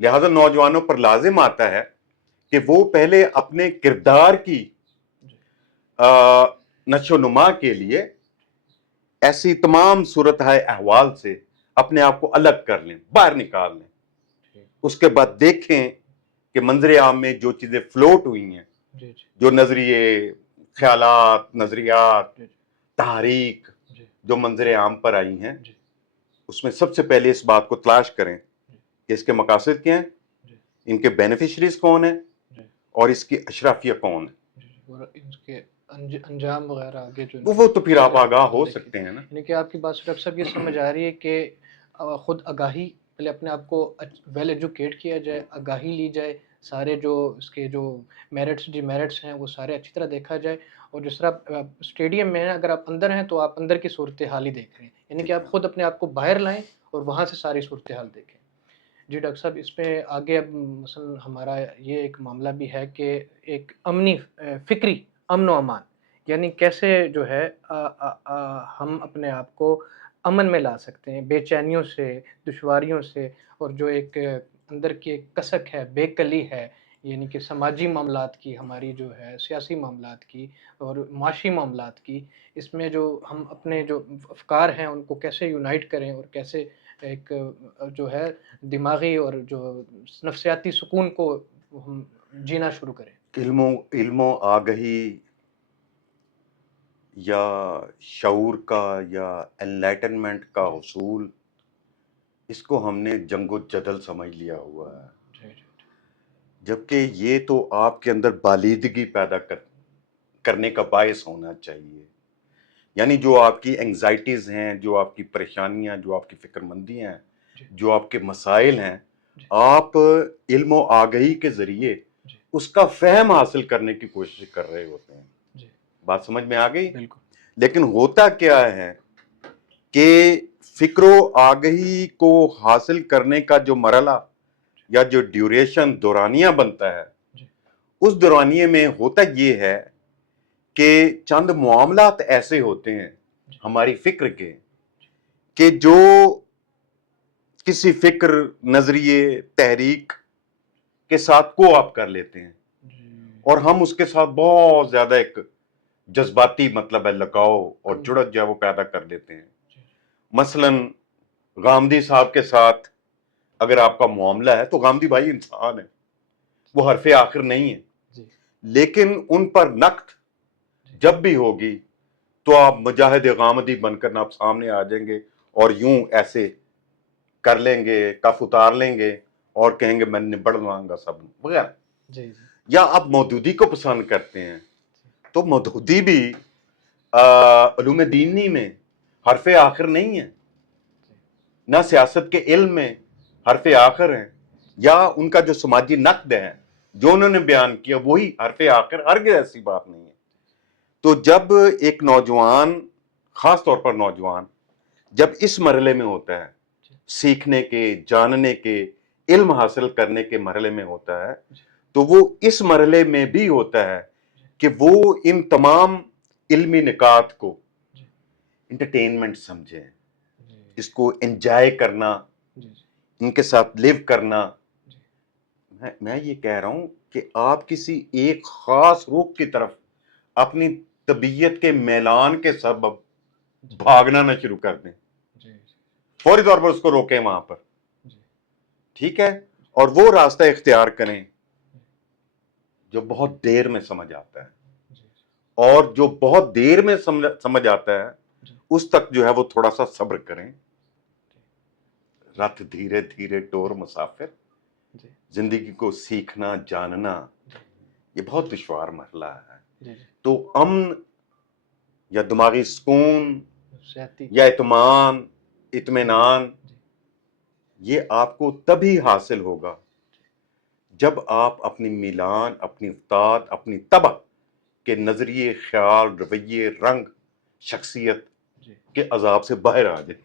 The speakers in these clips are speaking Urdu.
لہذا نوجوانوں پر لازم آتا ہے کہ وہ پہلے اپنے کردار کی نشو و نما کے لیے ایسی تمام صورتحال احوال سے اپنے آپ کو الگ کر لیں، باہر نکال لیں. اس کے بعد دیکھیں کہ منظر عام میں جو چیزیں فلوٹ ہوئی ہیں، جو نظریے، خیالات، نظریات، تحریک جو منظر عام پر آئی ہیں، اس میں سب سے پہلے اس بات کو تلاش کریں کہ اس کے مقاصد کیا ہیں، ان کے بینیفیشریز کون ہیں، اور اس کی اشرافیہ کون ہے، اور اس کے انجام وغیرہ آگے جو وہ تو پھر آپ آگاہ ہو سکتے ہیں نا. یعنی کہ آپ کی بات سے ڈاکٹر صاحب یہ سمجھ آ رہی ہے کہ خود آگاہی، پہلے اپنے آپ کو ویل ایجوکیٹ کیا جائے، آگاہی لی جائے، سارے جو اس کے جو میرٹس ڈی میرٹس ہیں وہ سارے اچھی طرح دیکھا جائے. اور جس طرح اسٹیڈیم میں اگر آپ اندر ہیں تو آپ اندر کی صورتحال ہی دیکھ رہے ہیں، یعنی کہ آپ خود اپنے آپ کو باہر لائیں اور وہاں سے ساری صورتحال دیکھیں. جی ڈاکٹر صاحب، اس میں آگے اب مثلا ہمارا یہ ایک معاملہ بھی ہے کہ ایک امنی فکری امن و امان، یعنی کیسے جو ہے ہم اپنے آپ کو امن میں لا سکتے ہیں بے چینیوں سے، دشواریوں سے، اور جو ایک اندر کی ایک کسک ہے، بے کلی ہے، یعنی کہ سماجی معاملات کی، ہماری جو ہے سیاسی معاملات کی اور معاشی معاملات کی، اس میں جو ہم اپنے جو افکار ہیں ان کو کیسے یونائٹ کریں اور کیسے ایک جو ہے دماغی اور جو نفسیاتی سکون کو ہم جینا شروع کریں. علم و آگہی یا شعور کا یا انلائٹنمنٹ کا حصول، اس کو ہم نے جنگ و جدل سمجھ لیا ہوا ہے، جبکہ یہ تو آپ کے اندر بالیدگی پیدا کرنے کا باعث ہونا چاہیے. یعنی جو آپ کی انگزائٹیز ہیں، جو آپ کی پریشانیاں، جو آپ کی فکر مندیاں ہیں، جو آپ کے مسائل ہیں، آپ علم و آگہی کے ذریعے اس کا فہم حاصل کرنے کی کوشش کر رہے ہوتے ہیں. بات سمجھ میں آ گئی؟ بالکل. لیکن ہوتا کیا ہے کہ فکر و آگہی کو حاصل کرنے کا جو مرحلہ یا جو ڈیوریشن، دورانیہ بنتا ہے، اس دورانیے میں ہوتا یہ ہے کہ چند معاملات ایسے ہوتے ہیں ہماری فکر کے کہ جو کسی فکر، نظریے، تحریک کے ساتھ کو آپ کر لیتے ہیں، اور ہم اس کے ساتھ بہت زیادہ ایک جذباتی مطلب ہے لگاؤ اور جڑت جو ہے وہ پیدا کر لیتے ہیں. مثلا غامدی صاحب کے ساتھ اگر آپ کا معاملہ ہے تو غامدی بھائی انسان ہے، وہ حرف آخر نہیں ہے، لیکن ان پر نقد جب بھی ہوگی تو آپ مجاہد غامدی بن کر آپ سامنے آ جائیں گے اور یوں ایسے کر لیں گے، کف اتار لیں گے اور کہیں گے میں نبڑ لوں گا سب وغیرہ. یا آپ مودودی کو پسند کرتے ہیں تو مودودی بھی علوم دینی میں حرف آخر نہیں ہے، نہ سیاست کے علم میں حرف آخر ہیں، یا ان کا جو سماجی نقد ہے جو انہوں نے بیان کیا وہی حرف آخر، ہرگز ایسی بات نہیں ہے. تو جب ایک نوجوان، خاص طور پر نوجوان، جب اس مرحلے میں ہوتا ہے، سیکھنے کے، جاننے کے، علم حاصل کرنے کے مرحلے میں ہوتا ہے، تو وہ اس مرحلے میں بھی ہوتا ہے کہ وہ ان تمام علمی نکات کو انٹرٹینمنٹ سمجھیں، اس کو انجوائے کرنا، ان کے ساتھ لیو کرنا. میں یہ کہہ رہا ہوں کہ آپ کسی ایک خاص رخ کی طرف اپنی طبیعت کے میلان کے سبب بھاگنا نہ شروع کر دیں، فوری طور پر اس کو روکیں وہاں پر، ٹھیک ہے، اور وہ راستہ اختیار کریں جو بہت دیر میں سمجھ آتا ہے، اور جو بہت دیر میں سمجھ آتا ہے اس تک جو ہے وہ تھوڑا سا صبر کریں. رت دھیرے دھیرے ٹور مسافر، زندگی کو سیکھنا، جاننا یہ بہت دشوار مرحلہ ہے. تو امن یا دماغی سکون یا اطمینان یہ آپ کو تبھی حاصل ہوگا جب آپ اپنی میلان، اپنی افتاد، اپنی طبع کے نظریے، خیال، رویے، رنگ، شخصیت کے عذاب سے باہر آ جائیں.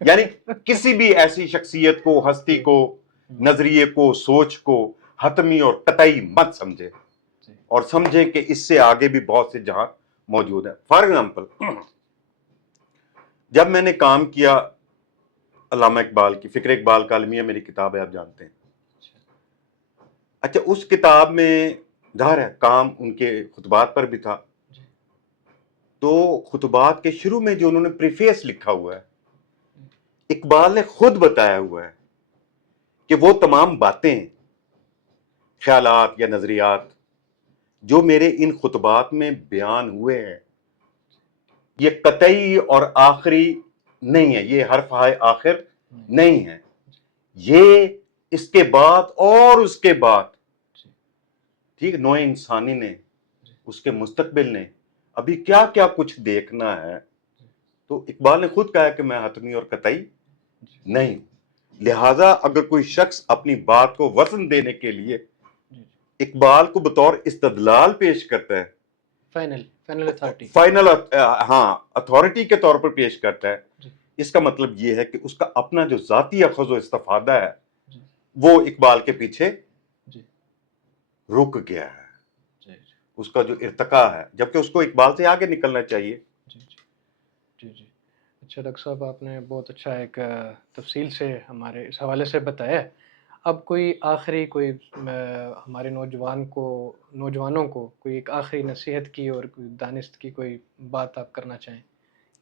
یعنی کسی بھی ایسی شخصیت کو، ہستی کو، نظریے کو، سوچ کو حتمی اور قطعی مت سمجھے، اور سمجھیں کہ اس سے آگے بھی بہت سے جہاں موجود ہیں. فار ایگزامپل، جب میں نے کام کیا علامہ اقبال کی فکر اقبال کا المیہ میری کتاب ہے، آپ جانتے ہیں. اچھا اس کتاب میں ظاہر ہے کام ان کے خطبات پر بھی تھا، تو خطبات کے شروع میں جو انہوں نے پریفیس لکھا ہوا ہے، اقبال نے خود بتایا ہوا ہے کہ وہ تمام باتیں، خیالات یا نظریات جو میرے ان خطبات میں بیان ہوئے ہیں، یہ قطعی اور آخری نہیں ہے، یہ حرف ہائے آخر نہیں ہے، یہ اس کے بعد اور اس کے بعد ٹھیک نوع انسانی نے، اس کے مستقبل نے ابھی کیا کیا کچھ دیکھنا ہے. تو اقبال نے خود کہا کہ میں حتمی اور قطعی نہیں ہوں. لہٰذا اگر کوئی شخص اپنی بات کو وزن دینے کے لیے اقبال کو بطور استدلال پیش کرتا ہے، فائنل اتھارٹی، فائنل اتھارٹی کے طور پر پیش کرتا ہے، اس کا مطلب یہ ہے کہ اس کا اپنا جو ذاتی اخذ و استفادہ ہے وہ اقبال کے پیچھے رک گیا ہے، اس کا جو ارتقا ہے، جبکہ اس کو اقبال سے آگے نکلنا چاہیے. جی. اچھا ڈاکٹر صاحب، آپ نے بہت اچھا ایک تفصیل سے ہمارے اس حوالے سے بتایا. اب کوئی آخری کوئی ہمارے نوجوانوں کو کوئی ایک آخری نصیحت کی اور کوئی دانست کی کوئی بات آپ کرنا چاہیں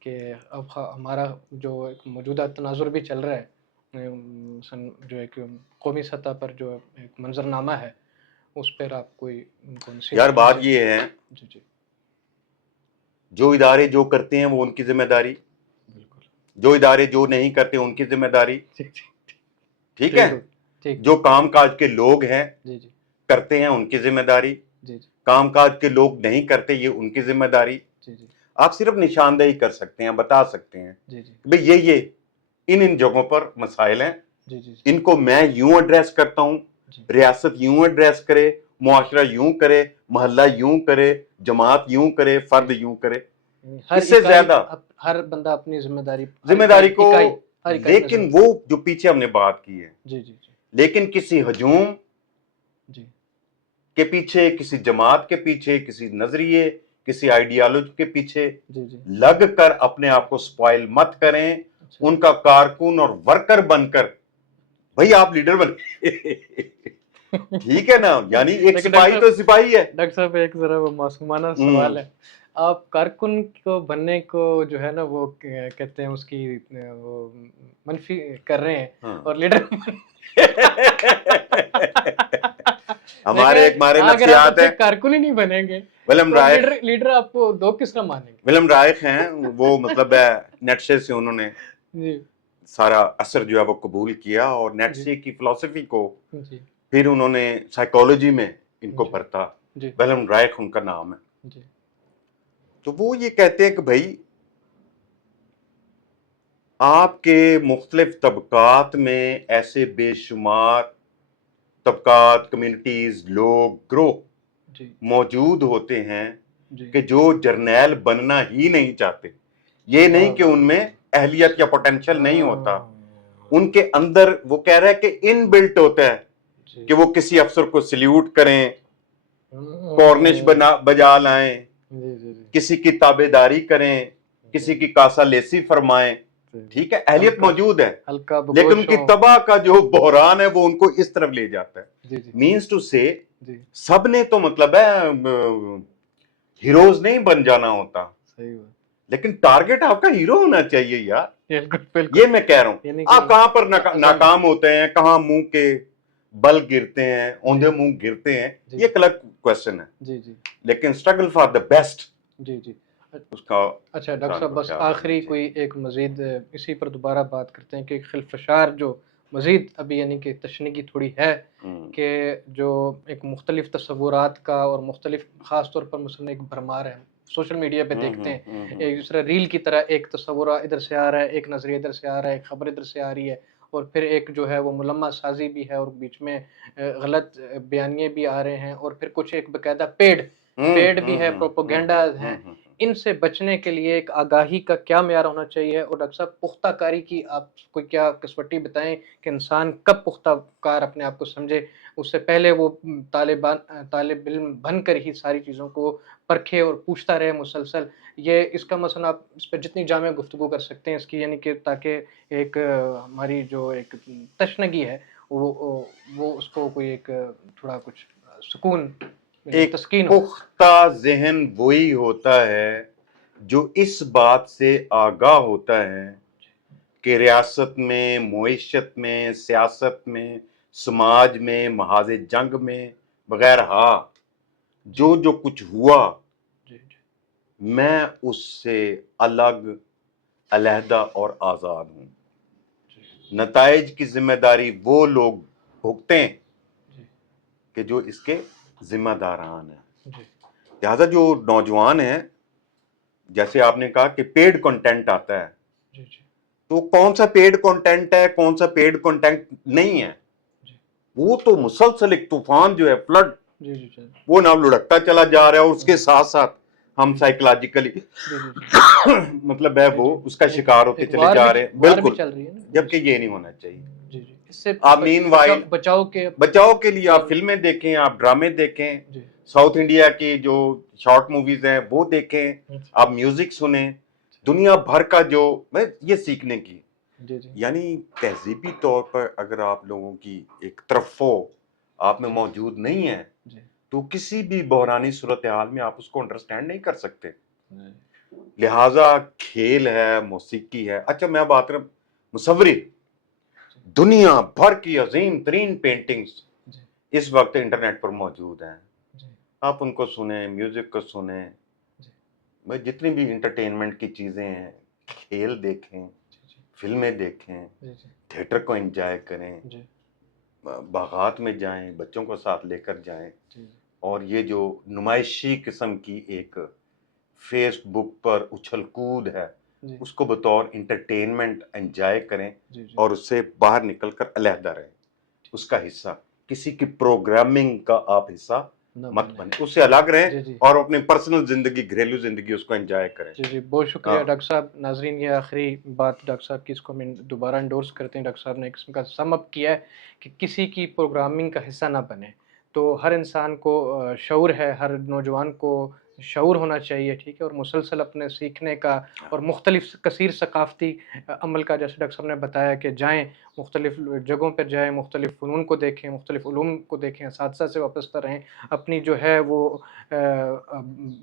کہ اب ہمارا جو ایک موجودہ تناظر بھی چل رہا ہے، جو ایک قومی سطح پر جو ایک منظرنامہ ہے، اس پر آپ کوئی ان کو نصیحت یار کرنا بات چاہیں؟ یہ ہے، جی جو ادارے جو کرتے ہیں وہ ان کی ذمہ داری، بالکل. جو ادارے جو نہیں کرتے ان کی ذمہ داری، ٹھیک ہے. ٹھیک. جو کام کاج کے لوگ ہیں جی کرتے ہیں ان کی ذمہ داری، جی کام کاج کے لوگ نہیں کرتے یہ ان کی ذمہ داری. جی آپ صرف نشاندہی کر سکتے ہیں، بتا سکتے ہیں جی بھئی یہ ان جگہوں پر مسائل ہیں، جی ان کو میں یوں ایڈریس کرتا ہوں، ریاست یوں ایڈریس کرے، معاشرہ یوں کرے، محلہ یوں کرے، جماعت یوں کرے، فرد یوں کرے. اس سے زیادہ ہر بندہ اپنی ذمہ داری کو، ہر اکائی لیکن وہ جو پیچھے ہم نے بات کی ہے، جی لیکن کسی ہجوم کے پیچھے، کسی جماعت کے پیچھے، کسی نظریے، کسی آئیڈیالوجی کے پیچھے لگ کر اپنے آپ کو سپوائل مت کریں. ان کا کارکن اور ورکر بن کر بھئی آپ لیڈر بن ٹھیک ہے نا، یعنی ایک سپاہی تو سپاہی ہے. ڈاکٹر صاحب ایک ذرا وہ معصومانہ سوال ہے، آپ کارکن کو بننے کو جو ہے نا وہ کہتے ہیں اس کی وہ منفی کر رہے ہیں اور لیڈر ہمارے نفسیات ہیں، کارکن ہی نہیں بنیں گے ولیم رائخ، لیڈر آپ کو دو کس طرح مانیں گے؟ ولیم رائخ ہیں وہ، مطلب ہے نیٹشے سے انہوں نے سارا اثر جو ہے وہ قبول کیا اور نیٹشے کی فلسفی کو پھر انہوں نے سائیکالوجی میں ان کو پڑھتا. ولیم رائخ ان کا نام ہے. تو وہ یہ کہتے ہیں کہ بھائی آپ کے مختلف طبقات میں ایسے بے شمار طبقات، کمیونٹیز، لوگ، گروہ موجود ہوتے ہیں کہ جو جرنیل بننا ہی نہیں چاہتے. یہ نہیں کہ ان میں اہلیت یا پوٹینشل نہیں ہوتا، ان کے اندر وہ کہہ رہا ہے کہ ان بلٹ ہوتا ہے کہ وہ کسی افسر کو سلیوٹ کریں، کورنش بجا لائیں، کسی کی تابع داری کریں، کسی کی کاسا لیسی فرمائیں. ٹھیک ہے، اہلیت موجود ہے، لیکن ان کی تباہ کا جو بحران ہے وہ ان کو اس طرف لے جاتا ہے. مینز ٹو سے سب نے تو مطلب ہے ہیروز نہیں بن جانا ہوتا، لیکن ٹارگٹ آپ کا ہیرو ہونا چاہیے یار. یہ میں کہہ رہا ہوں، آپ کہاں پر ناکام ہوتے ہیں، کہاں منہ کے بل گرتے ہیں، اوندے منہ گرتے ہیں، یہ ایک الگ کوشچن ہے، لیکن اسٹرگل فار دا بیسٹ اس کا. اچھا ڈاکٹر صاحب، بس آخری کوئی ایک مزید اسی پر دوبارہ بات کرتے ہیں کہ خلفشار جو مزید ابھی یعنی کہ تشنیگی تھوڑی ہے کہ جو ایک مختلف تصورات کا اور مختلف خاص طور پر مثلا ایک بھرمار ہے، سوشل میڈیا پہ دیکھتے ہیں ایک دوسرا ریل کی طرح ایک تصور ادھر سے آ رہا ہے، ایک نظریہ ادھر سے آ رہا ہے، ایک خبر ادھر سے آ رہی ہے، اور پھر ایک جو ہے وہ ملمہ سازی بھی ہے اور بیچ میں غلط بیانیے بھی آ رہے ہیں، اور پھر کچھ ایک باقاعدہ پیڈ بھی ہے، پروپوگینڈا ہیں. ان سے بچنے کے لیے ایک آگاہی کا کیا معیار ہونا چاہیے، اور ڈاکٹر صاحب پختہ کاری کی آپ کوئی کیا کسوٹی بتائیں کہ انسان کب پختہ کار اپنے آپ کو سمجھے، اس سے پہلے وہ طالب علم بن کر ہی ساری چیزوں کو پرکھے اور پوچھتا رہے مسلسل. یہ اس کا مثلا آپ اس پہ جتنی جامع گفتگو کر سکتے ہیں اس کی، یعنی کہ تاکہ ایک ہماری جو ایک تشنگی ہے وہ اس کو کوئی ایک تھوڑا کچھ سکون ایک تسکین ہو. پختہ ذہن وہی ہوتا ہے جو اس بات سے آگاہ ہوتا ہے کہ ریاست میں، معیشت میں، سیاست میں، سماج میں، محاذ جنگ میں وغیرہ جو کچھ ہوا، جی جی میں اس سے الگ، علیحدہ اور آزاد ہوں. نتائج کی ذمہ داری وہ لوگ بھگتیں جی کہ جو اس کے ذمہ داران ہیں. جی لہٰذا جو نوجوان ہیں، جیسے آپ نے کہا کہ پیڈ کنٹینٹ آتا ہے، جی جی تو کون سا پیڈ کنٹینٹ ہے، کون سا پیڈ کنٹینٹ نہیں ہے، جی وہ تو مسلسل ایک طوفان جو ہے، فلڈ، جی جی جی وہ نہ لڑکتا چلا جا رہا ہے، اور اس کے ساتھ ساتھ ہم سائیکولوجیکلی جی جی جی مطلب ہے جی وہ جی اس کا ایک شکار ہوتے ایک چلے وار جا بھی رہے ہیں. وار بھی بالکل، چل رہی ہے نا. جبکہ یہ نہیں ہونا چاہیے. جی جی اس سے مین وائل بچاؤ کے بچاؤ کے لیے آپ فلمیں دیکھیں، آپ ڈرامے دیکھیں، جی ساؤتھ انڈیا کی جو شارٹ موویز ہیں وہ دیکھیں، آپ میوزک سنیں. دنیا بھر کا جو یہ سیکھنے کی، جی جی یعنی تہذیبی طور پر اگر آپ لوگوں کی ایک طرف آپ میں موجود نہیں ہے جی تو کسی بھی بحرانی صورتحال میں آپ اس کو انڈرسٹینڈ نہیں کر سکتے. جی لہٰذا کھیل ہے، موسیقی ہے. اچھا میں بات کر مصوری، دنیا بھر کی عظیم ترین پینٹنگز جی اس وقت انٹرنیٹ پر موجود ہیں. جی آپ ان کو سنیں، میوزک کو سنیں، جی جتنی بھی انٹرٹینمنٹ کی چیزیں ہیں، کھیل دیکھیں، جی فلمیں دیکھیں، جی تھیٹر کو انجوائے کریں، جی باغات میں جائیں، بچوں کو ساتھ لے کر جائیں. جی اور یہ جو نمائشی قسم کی ایک فیس بک پر اچھل کود ہے، جی اس کو بطور انٹرٹینمنٹ انجوائے کریں، جی جی اور اس سے باہر نکل کر علیحدہ رہیں. اس کا حصہ، کسی کی پروگرامنگ کا آپ حصہ مت بنیں، اس سے الگ رہیں، جی جی اور اپنی پرسنل زندگی، گھریلو زندگی اس کو انجوائے کریں. جی جی بہت شکریہ ڈاکٹر صاحب. ناظرین یہ آخری بات ڈاکٹر صاحب کی، اس کو ہم دوبارہ انڈورس کرتے ہیں. ڈاکٹر صاحب نے ایک قسم کا سم اپ کیا ہے کہ کسی کی پروگرامنگ کا حصہ نہ بنے. تو ہر انسان کو شعور ہے، ہر نوجوان کو شعور ہونا چاہیے، ٹھیک ہے، اور مسلسل اپنے سیکھنے کا اور مختلف کثیر ثقافتی عمل کا، جیسے ڈاکٹر صاحب نے بتایا کہ جائیں مختلف جگہوں پر جائیں، مختلف فنون کو دیکھیں، مختلف علوم کو دیکھیں، اساتذہ سے وابستہ رہیں، اپنی جو ہے وہ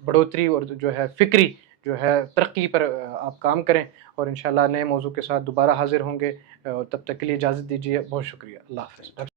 بڑھوتری اور جو ہے فکری جو ہے ترقی پر آپ کام کریں. اور انشاءاللہ نئے موضوع کے ساتھ دوبارہ حاضر ہوں گے. تب تک کے لیے اجازت دیجیے. بہت شکریہ. اللہ حافظ.